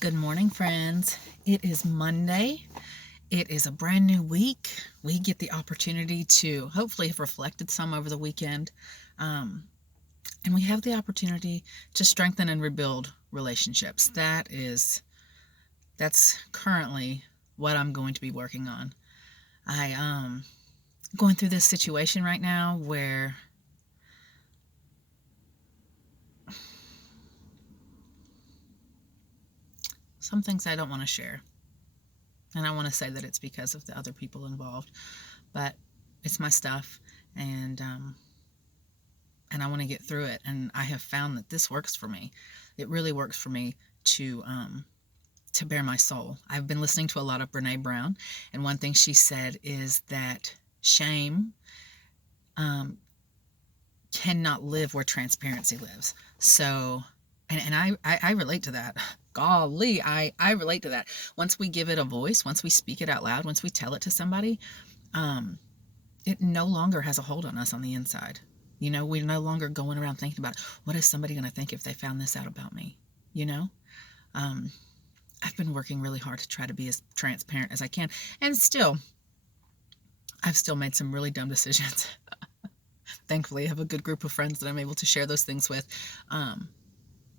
Good morning, friends. It is Monday. It is a brand new week. We get the opportunity to hopefully have reflected some over the weekend. And we have the opportunity to strengthen and rebuild relationships. That's currently what I'm going to be working on. I going through this situation right now where some things I don't want to share. And I want to say that it's because of the other people involved, but it's my stuff, and I want to get through it. And I have found that this works for me. It really works for me to bare my soul. I've been listening to a lot of Brene Brown, and one thing she said is that shame cannot live where transparency lives. So, and I relate to that. Golly, I relate to that. Once we give it a voice, once we speak it out loud, once we tell it to somebody, it no longer has a hold on us on the inside. We're no longer going around thinking about, what is somebody going to think if they found this out about me? I've been working really hard to try to be as transparent as I can. And I've still made some really dumb decisions. Thankfully, I have a good group of friends that I'm able to share those things with,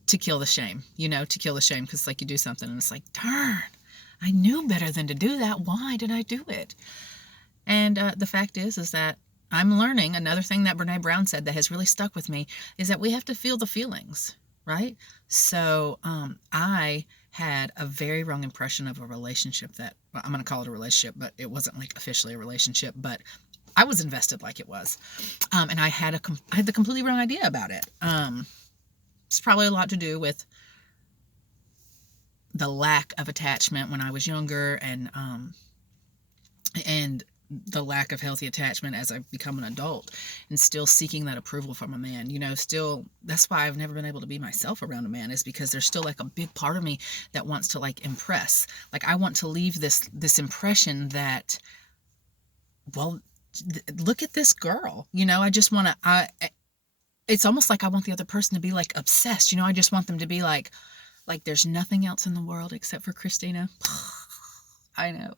to kill the shame, to kill the shame. Because like you do something and it's like, darn, I knew better than to do that. Why did I do it? And the fact is that I'm learning. Another thing that Brene Brown said that has really stuck with me is that we have to feel the feelings, right? So I had a very wrong impression of a relationship that, well, I'm going to call it a relationship, but it wasn't like officially a relationship, but I was invested like it was. And I had the completely wrong idea about it. It's probably a lot to do with the lack of attachment when I was younger, and the lack of healthy attachment as I've become an adult, and still seeking that approval from a man. Still, that's why I've never been able to be myself around a man, is because there's still like a big part of me that wants to like impress. Like I want to leave this impression that, well, look at this girl. I just want to, it's almost like I want the other person to be like obsessed. I just want them to be like there's nothing else in the world except for Christina. I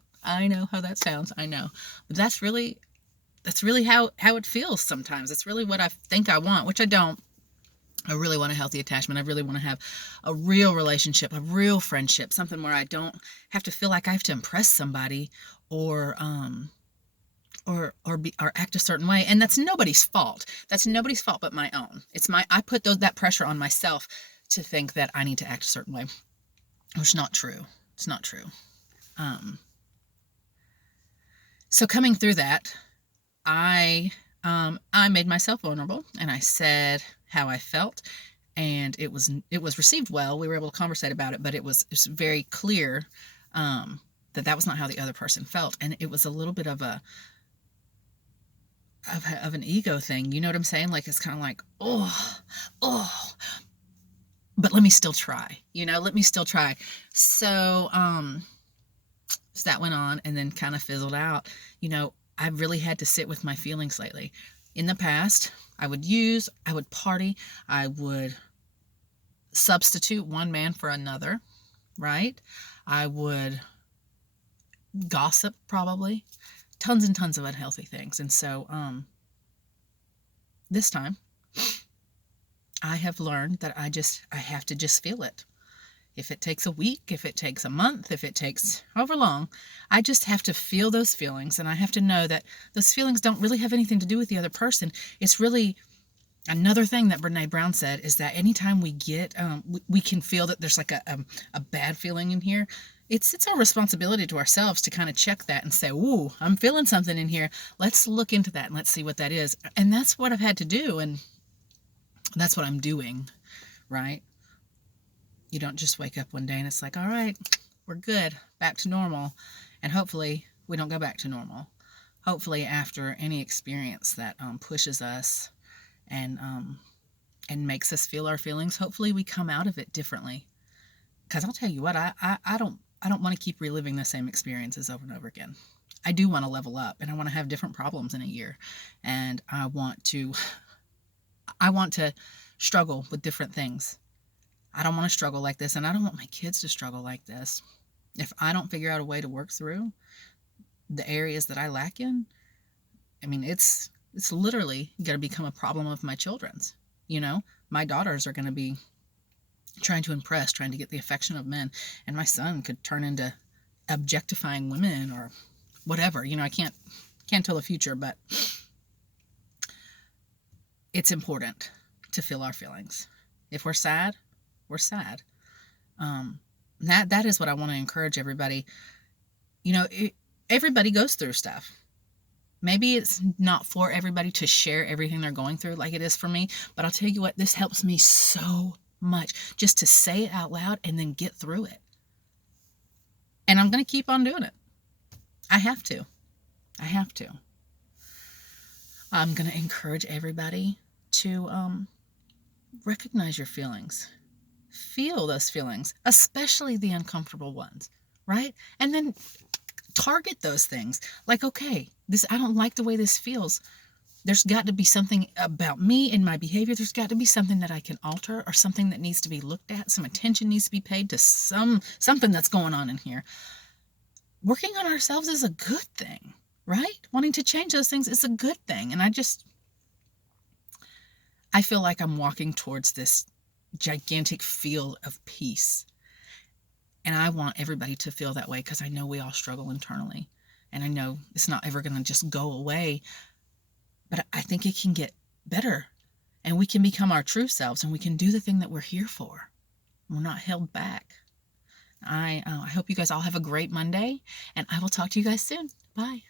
know how that sounds. I know. But that's really how it feels sometimes. It's really what I think I want, which I don't. I really want a healthy attachment. I really want to have a real relationship, a real friendship, something where I don't have to feel like I have to impress somebody or act a certain way. And that's nobody's fault. That's nobody's fault but my own. I put that pressure on myself to think that I need to act a certain way, which is not true. It's not true. So coming through that, I made myself vulnerable, and I said how I felt, and it was received well. We were able to conversate about it, but it was very clear that was not how the other person felt, and it was a little bit of an ego thing. You know what I'm saying? Like it's kind of like, oh, but let me still try. Let me still try. So that went on and then kind of fizzled out. I've really had to sit with my feelings lately. In the past, I would party, I would substitute one man for another, right? I would gossip, probably. Tons and tons of unhealthy things. And so this time, I have learned that I have to just feel it. If it takes a week, if it takes a month, if it takes however long, I just have to feel those feelings, and I have to know that those feelings don't really have anything to do with the other person. It's really another thing that Brene Brown said, is that anytime we get, we can feel that there's like a bad feeling in here. It's our responsibility to ourselves to kind of check that and say, ooh, I'm feeling something in here. Let's look into that and let's see what that is. And that's what I've had to do, and that's what I'm doing, right? You don't just wake up one day and it's like, all right, we're good, back to normal. And hopefully we don't go back to normal. Hopefully after any experience that pushes us and makes us feel our feelings, hopefully we come out of it differently. Because I'll tell you what, I don't want to keep reliving the same experiences over and over again. I do want to level up, and I want to have different problems in a year. And I want to struggle with different things. I don't want to struggle like this, and I don't want my kids to struggle like this. If I don't figure out a way to work through the areas that I lack in, I mean, it's literally going to become a problem of my children's. You know, my daughters are going to be trying to impress, trying to get the affection of men, and my son could turn into objectifying women or whatever. You know, I can't tell the future, but it's important to feel our feelings. If we're sad, we're sad. That is what I want to encourage everybody. You know, everybody goes through stuff. Maybe it's not for everybody to share everything they're going through like it is for me, but I'll tell you what, this helps me so much just to say it out loud and then get through it. And I'm going to keep on doing it. I have to. I'm going to encourage everybody to recognize your feelings. Feel those feelings, especially the uncomfortable ones, right? And then target those things. Like, okay, I don't like the way this feels. There's got to be something about me and my behavior. There's got to be something that I can alter, or something that needs to be looked at. Some attention needs to be paid to something that's going on in here. Working on ourselves is a good thing, right? Wanting to change those things is a good thing. And I feel like I'm walking towards this gigantic field of peace. And I want everybody to feel that way, because I know we all struggle internally. And I know it's not ever going to just go away. But I think it can get better. And we can become our true selves, and we can do the thing that we're here for. We're not held back. I hope you guys all have a great Monday, and I will talk to you guys soon. Bye.